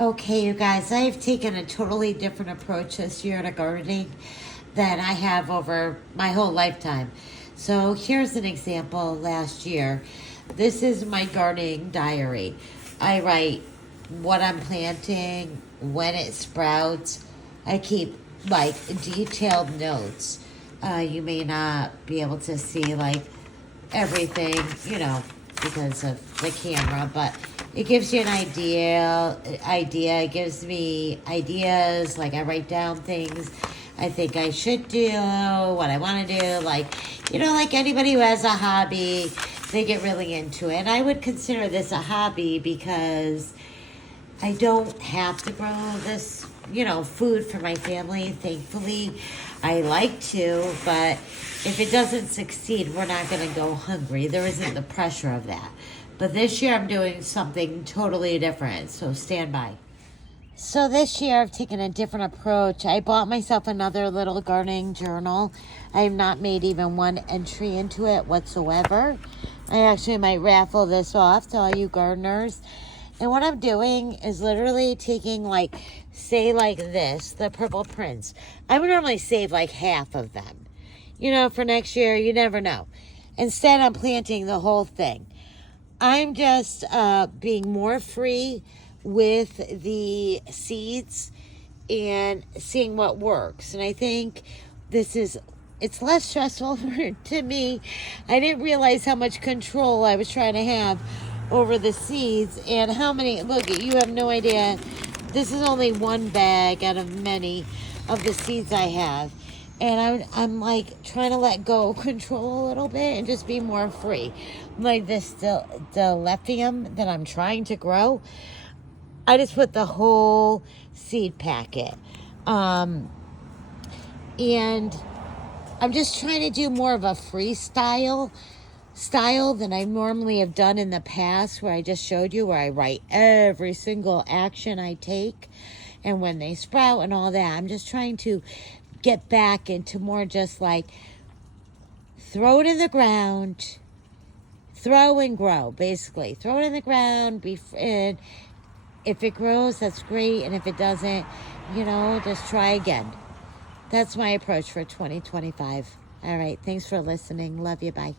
Okay, you guys, I've taken a totally different approach this year to gardening than I have over my whole lifetime. So here's an example last year. This is my gardening diary. I write what I'm planting, when it sprouts. I keep like detailed notes. You may not be able to see like everything, because of the camera, but it gives you an idea. It gives me ideas. Like I write down things I think I should do, what I want to do. Like anybody who has a hobby, they get really into it. And I would consider this a hobby because I don't have to grow this, food for my family. Thankfully, I like to, but if it doesn't succeed, we're not going to go hungry. There isn't the pressure of that. But this year, I'm doing something totally different, so stand by. So this year, I've taken a different approach. I bought myself another little gardening journal. I have not made even one entry into it whatsoever. I actually might raffle this off to all you gardeners. And what I'm doing is literally taking say this, the Purple Prince. I would normally save like half of them. For next year, you never know. Instead, I'm planting the whole thing. I'm just being more free with the seeds and seeing what works. And I think it's less stressful to me. I didn't realize how much control I was trying to have over the seeds and how many. Look, you have no idea. This is only one bag out of many of the seeds I have. And I'm like trying to let go of control a little bit and just be more free. Like this Dilithium that I'm trying to grow, I just put the whole seed packet. And I'm just trying to do more of a freestyle style than I normally have done in the past, where I just showed you where I write every single action I take and when they sprout and all that. I'm just trying to get back into more just like throw it in the ground, throw and grow, basically. Throw it in the ground, and if it grows, that's great, and if it doesn't, just try again. That's my approach for 2025. All right, thanks for listening. Love you, bye.